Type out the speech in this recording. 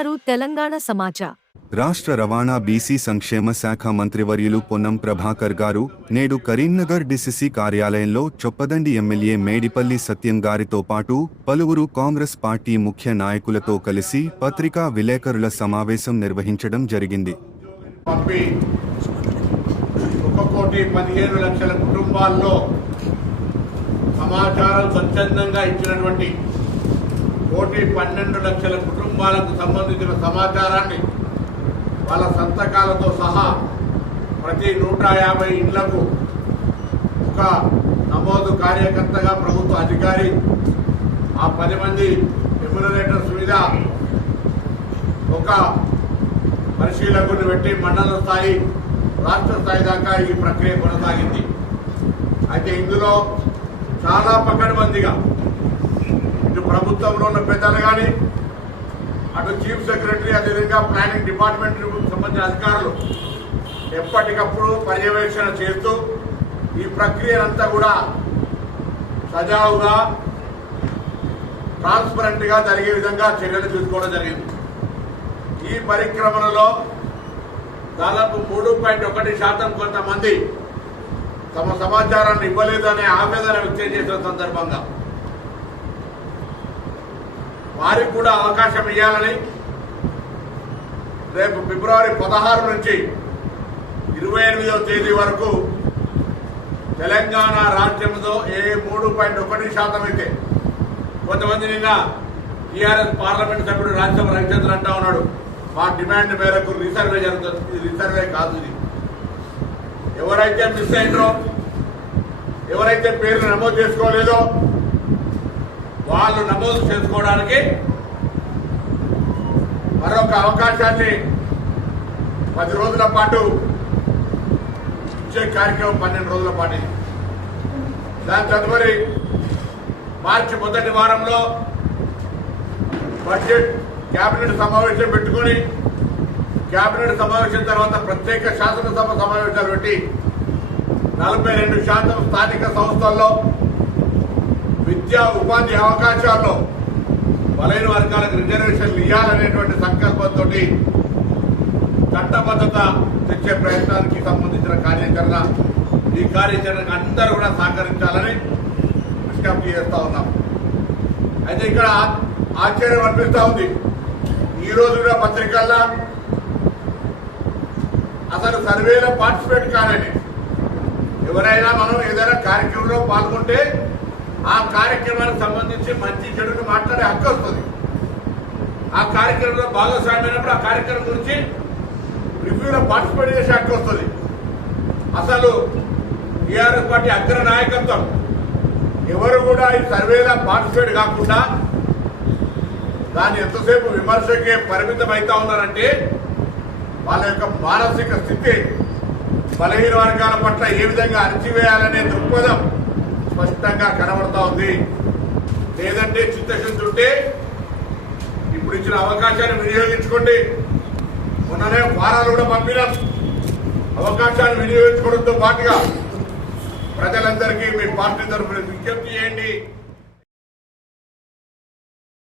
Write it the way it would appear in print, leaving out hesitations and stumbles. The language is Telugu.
అంటున్నారు తెలంగాణ సమాచార్. రాష్ట్ర రవాణా బీసీ సంక్షేమ శాఖ మంత్రివర్యులు పొన్నం ప్రభాకర్ గారు నేడు కరీంనగర్ డీసీసీ కార్యాలయంలో చొప్పదండి ఎమ్మెల్యే మేడిపల్లి సత్యం గారితో పాటు పలువురు కాంగ్రెస్ పార్టీ ముఖ్య నాయకులతో కలిసి పత్రికా విలేకరుల సమావేశం నిర్వహించడం జరిగింది. 1,15,00,000 కుటుంబాల్లో సమాచారం స్వచ్ఛందంగా ఇచ్చినటువంటి 1,12,00,000 కుటుంబాలకు సంబంధించిన సమాచారాన్ని వాళ్ళ సంతకాలతో సహా ప్రతి 150 ఇళ్లకు ఒక నమోదు కార్యకర్తగా ప్రభుత్వ అధికారి ఆ 10 మంది ఎమ్యునరేటర్స్ మీద ఒక పరిశీలకుని పెట్టి మండల స్థాయి రాష్ట్ర స్థాయి దాకా ఈ ప్రక్రియ కొనసాగింది. అయితే ఇందులో చాలా పకడ్బందీగా ఇటు ప్రభుత్వంలో ఉన్న పెద్దలు కానీ అటు చీఫ్ సెక్రటరీ అదేవిధంగా ప్లానింగ్ డిపార్ట్మెంట్ సంబంధించిన అధికారులు ఎప్పటికప్పుడు పర్యవేక్షణ చేస్తూ ఈ ప్రక్రియనంతా కూడా సజావుగా ట్రాన్స్పరెంట్ గా జరిగే విధంగా చర్యలు తీసుకోవడం జరిగింది. ఈ పరిక్రమణలో దాదాపు 3.1% కొంతమంది తమ సమాచారాన్ని ఇవ్వలేదనే ఆవేదన వ్యక్తం చేసిన సందర్భంగా వారికి కూడా అవకాశం ఇవ్వాలని రేపు ఫిబ్రవరి 16 నుంచి 28వ తేదీ వరకు తెలంగాణ రాజ్యంలో 3.1% అయితే కొంతమంది నిన్న టీఆర్ఎస్ పార్లమెంట్ సభ్యుడు రాజ్యసభ రవిచంద్ర అంటా ఉన్నాడు, మా డిమాండ్ మేరకు రీసర్వే జరుగుతుంది. ఇది రీసర్వే కాదు. ఇది ఎవరైతే మిస్ అయినరో, ఎవరైతే పేర్లు నమోదు చేసుకోలేదో వాళ్ళు నమోదు చేసుకోవడానికి మరొక అవకాశాన్ని 10 రోజుల పాటు ఇచ్చే కార్యక్రమం 12 రోజుల పాటు. దాని తదుపరి మార్చి మొదటి వారంలో బడ్జెట్ కేబినెట్ సమావేశం పెట్టుకుని కేబినెట్ సమావేశం తర్వాత ప్రత్యేక శాసనసభ సమావేశాలు పెట్టి 42% స్థానిక సంస్థల్లో విద్యా ఉపాధి అవకాశాల్లో బలైన వర్గాలకు రిజర్వేషన్లు ఇవ్వాలనేటువంటి సంకల్పంతో చట్టబద్ధత తెచ్చే ప్రయత్నానికి సంబంధించిన కార్యాచరణ, ఈ కార్యాచరణకు అందరూ కూడా సహకరించాలని విజ్ఞప్తి చేస్తా ఉన్నాం. అయితే ఇక్కడ ఆశ్చర్యం అనిపిస్తా ఉంది. ఈ రోజు కూడా పత్రికల్లో అసలు సర్వేలో పార్టిసిపేట్ కానని, ఎవరైనా మనం ఏదైనా కార్యక్రమంలో పాల్గొంటే ఆ కార్యక్రమానికి సంబంధించి మంచి చెడును మాట్లాడే హక్కు వస్తుంది. ఆ కార్యక్రమంలో భాగస్వామ్యమైనప్పుడు ఆ కార్యక్రమం గురించి రివ్యూలో పార్టిసిపేట్ చేసే హక్కు వస్తుంది. అసలు టీఆర్ఎస్ పార్టీ అగ్ర నాయకత్వం ఎవరు కూడా ఈ సర్వేలో పార్టిసిపేట్ కాకుండా దాన్ని ఎంతసేపు విమర్శకే పరిమితం అవుతా ఉన్నారంటే వాళ్ళ యొక్క మానసిక స్థితి బలహీన వర్గాల పట్ల ఏ విధంగా అణచివేయాలనే దృక్పథం స్పష్టంగా కనబడతా ఉంది. లేదంటే చిత్తశుద్ధి ఉంటే ఇప్పుడు ఇచ్చిన అవకాశాన్ని వినియోగించుకోండి. మొన్ననే వారాలు కూడా పంపినాం. అవకాశాన్ని వినియోగించుకోవడంతో పాటుగా ప్రజలందరికీ మీ పార్టీ తరఫున విజ్ఞప్తి చేయండి.